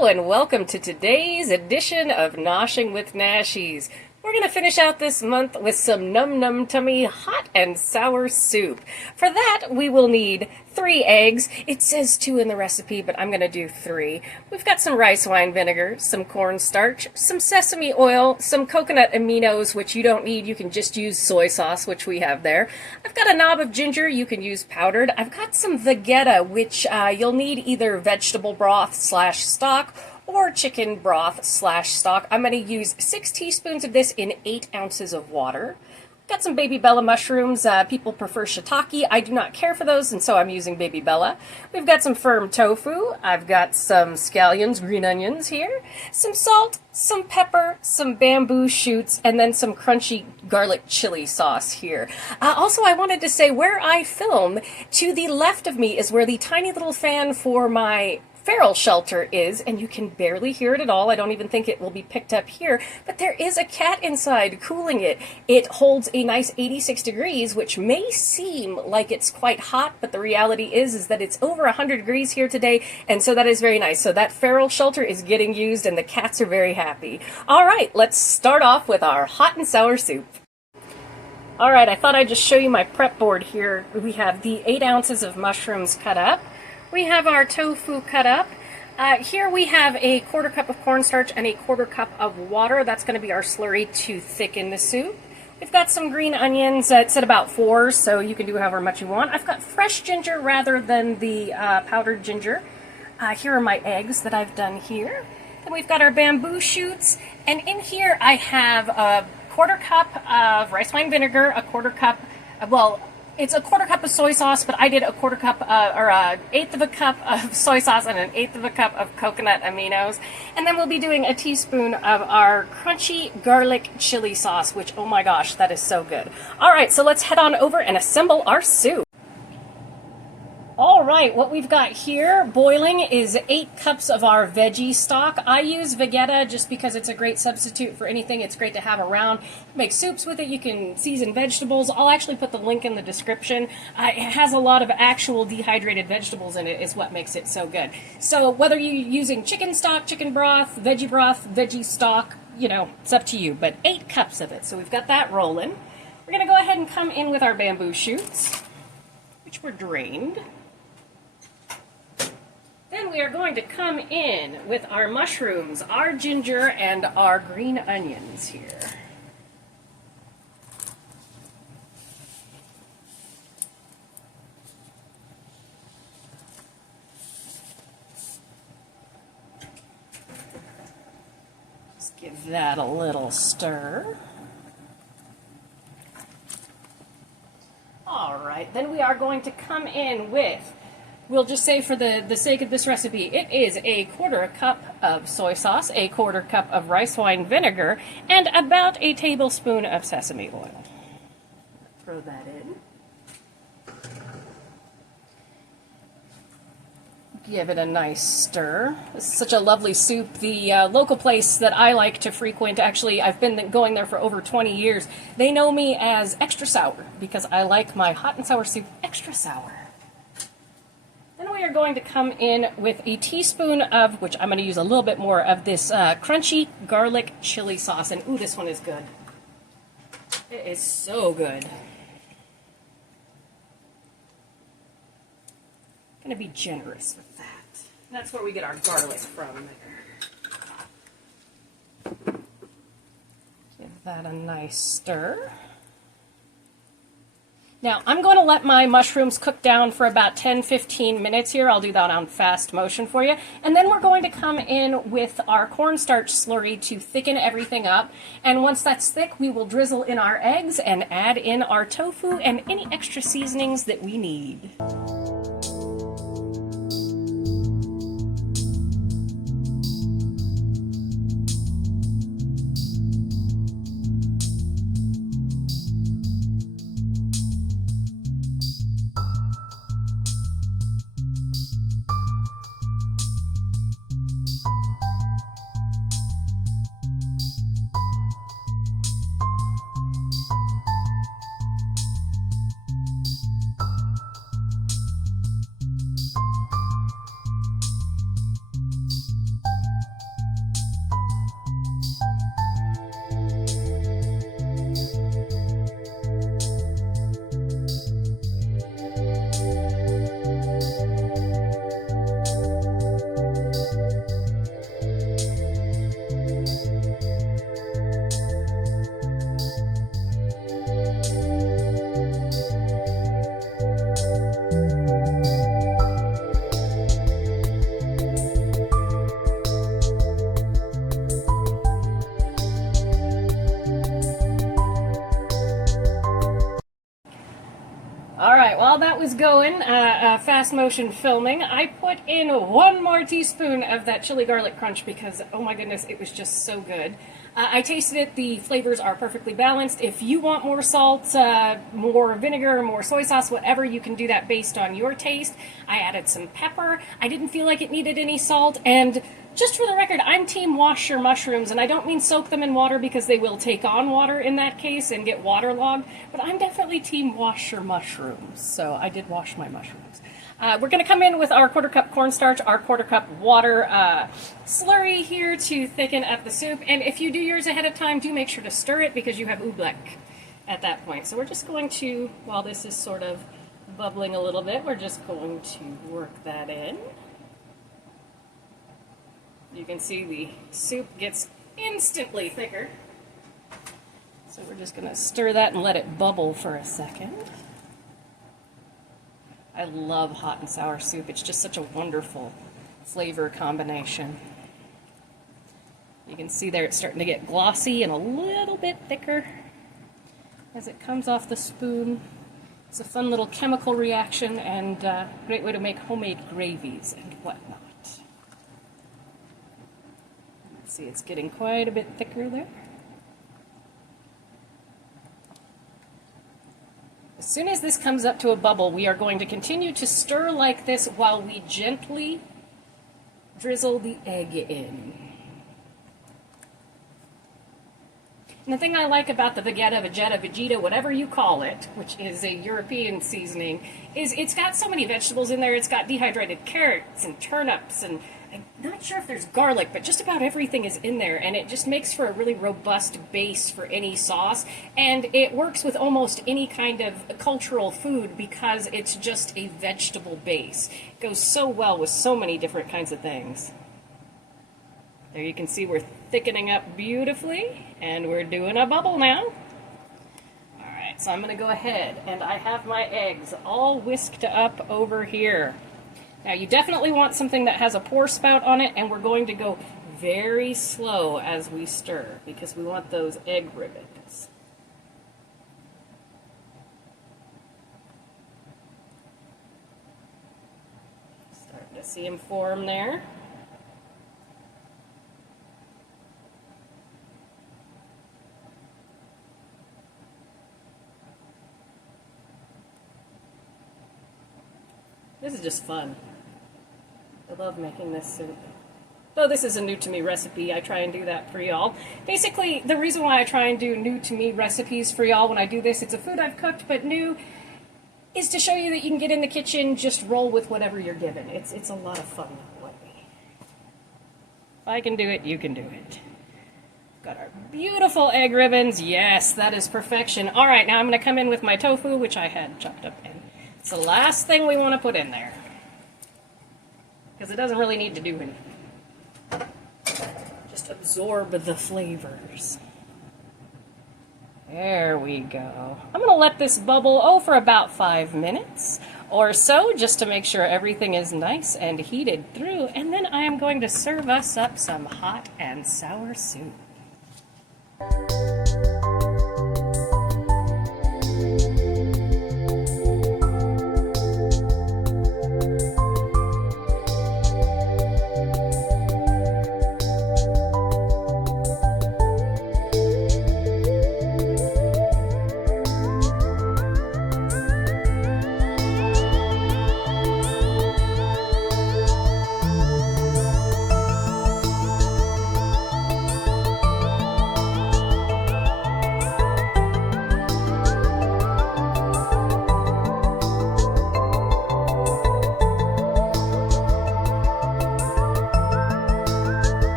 Hello and welcome to today's edition of Noshing with Nashies. We're going to finish out this month with some num-num tummy hot and sour soup. For that, we will need 3 eggs. It says 2 in the recipe, but I'm going to do 3. We've got some rice wine vinegar, some cornstarch, some sesame oil, some coconut aminos, which you don't need. You can just use soy sauce, which we have there. I've got a knob of ginger. You can use powdered. I've got some Vegeta, which you'll need either vegetable broth / stock or chicken broth / stock. I'm going to use 6 teaspoons of this in 8 ounces of water. Got some baby Bella mushrooms. People prefer shiitake. I do not care for those, and so I'm using baby Bella. We've got some firm tofu. I've got some scallions, green onions here, some salt, some pepper, some bamboo shoots, and then some crunchy garlic chili sauce here. Also, I wanted to say where I film, to the left of me is where the tiny little fan for my feral shelter is, and you can barely hear it at all. I don't even think it will be picked up here, but there is a cat inside cooling it. It holds a nice 86 degrees, which may seem like it's quite hot, but the reality is that it's over 100 degrees here today, and so that is very nice. So that feral shelter is getting used, and the cats are very happy. All right, let's start off with our hot and sour soup. All right, I thought I'd just show you my prep board here. We have the 8 ounces of mushrooms cut up. We have our tofu cut up. Here we have a 1/4 cup of cornstarch and a 1/4 cup of water. That's going to be our slurry to thicken the soup. We've got some green onions. It said about 4, so you can do however much you want. I've got fresh ginger rather than the powdered ginger. Here are my eggs that I've done here. Then we've got our bamboo shoots. And in here I have a 1/4 cup of rice wine vinegar, a 1/4 cup, it's a 1/4 cup of soy sauce, but I did a 1/4 cup, or an 1/8 of a cup of soy sauce and an 1/8 of a cup of coconut aminos. And then we'll be doing a teaspoon of our crunchy garlic chili sauce, which, oh my gosh, that is so good. All right, so let's head on over and assemble our soup. All right, what we've got here boiling is 8 cups of our veggie stock. I use Vegeta just because it's a great substitute for anything. It's great to have around. Make soups with it. You can season vegetables. I'll actually put the link in the description. It has a lot of actual dehydrated vegetables in it is what makes it so good. So whether you're using chicken stock, chicken broth, veggie stock, you know, it's up to you. But 8 cups of it. So we've got that rolling. We're going to go ahead and come in with our bamboo shoots, which were drained. Then we are going to come in with our mushrooms, our ginger, and our green onions here. Just give that a little stir. All right, then we are going to come in with, we'll just say for the sake of this recipe, it is a 1/4 cup of soy sauce, a 1/4 cup of rice wine vinegar, and about a tablespoon of sesame oil. Throw that in. Give it a nice stir. This is such a lovely soup. The local place that I like to frequent, actually, I've been going there for over 20 years. They know me as extra sour because I like my hot and sour soup extra sour. Then we are going to come in with a teaspoon of, which I'm going to use a little bit more of this crunchy garlic chili sauce. And ooh, this one is good. It is so good. Going to be generous with that. And that's where we get our garlic from there. Give that a nice stir. Now, I'm going to let my mushrooms cook down for about 10-15 minutes here. I'll do that on fast motion for you. And then we're going to come in with our cornstarch slurry to thicken everything up. And once that's thick, we will drizzle in our eggs and add in our tofu and any extra seasonings that we need. while that was going, fast motion filming, I put in 1 more teaspoon of that chili garlic crunch because, oh my goodness, it was just so good. I tasted it. The flavors are perfectly balanced. If you want more salt, more vinegar, more soy sauce, whatever, you can do that based on your taste. I added some pepper. I didn't feel like it needed any salt. And just for the record, I'm team wash your mushrooms. And I don't mean soak them in water because they will take on water in that case and get waterlogged. But I'm definitely team wash your mushrooms. So I did wash my mushrooms. We're going to come in with our 1/4 cup cornstarch, our 1/4 cup water slurry here to thicken up the soup. And if you do yours ahead of time, do make sure to stir it because you have oobleck at that point. So we're just going to, while this is sort of bubbling a little bit, we're just going to work that in. You can see the soup gets instantly thicker. So we're just going to stir that and let it bubble for a second. I love hot and sour soup. It's just such a wonderful flavor combination. You can see there it's starting to get glossy and a little bit thicker as it comes off the spoon. It's a fun little chemical reaction and a great way to make homemade gravies and whatnot. Let's see, it's getting quite a bit thicker there. As soon as this comes up to a bubble, we are going to continue to stir like this while we gently drizzle the egg in. And the thing I like about the Vegeta, whatever you call it, which is a European seasoning, is it's got so many vegetables in there. It's got dehydrated carrots and turnips, and I'm not sure if there's garlic, but just about everything is in there, and it just makes for a really robust base for any sauce, and it works with almost any kind of cultural food because it's just a vegetable base. It goes so well with so many different kinds of things. There you can see we're thickening up beautifully, and we're doing a bubble now. Alright, so I'm going to go ahead, and I have my eggs all whisked up over here. Now you definitely want something that has a pour spout on it, and we're going to go very slow as we stir, because we want those egg ribbons. Starting to see them form there. This is just fun. I love making this soup. Though this is a new to me recipe, I try and do that for y'all. Basically, the reason why I try and do new to me recipes for y'all when I do this, it's a food I've cooked but new, is to show you that you can get in the kitchen, just roll with whatever you're given. It's a lot of fun that way. If I can do it, you can do it. Got our beautiful egg ribbons. Yes, that is perfection. All right, now I'm going to come in with my tofu, which I had chopped up in. It's the last thing we want to put in there, because it doesn't really need to do anything. Just absorb the flavors. There we go. I'm going to let this bubble, for about 5 minutes or so, just to make sure everything is nice and heated through, and then I am going to serve us up some hot and sour soup.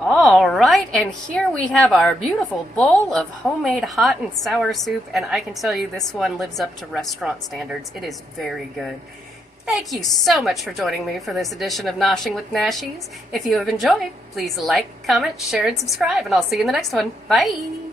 All right, and here we have our beautiful bowl of homemade hot and sour soup, and I can tell you this one lives up to restaurant standards. It is very good. Thank you so much for joining me for this edition of Noshing with Nashies. If you have enjoyed, please like, comment, share, and subscribe, and I'll see you in the next one. Bye!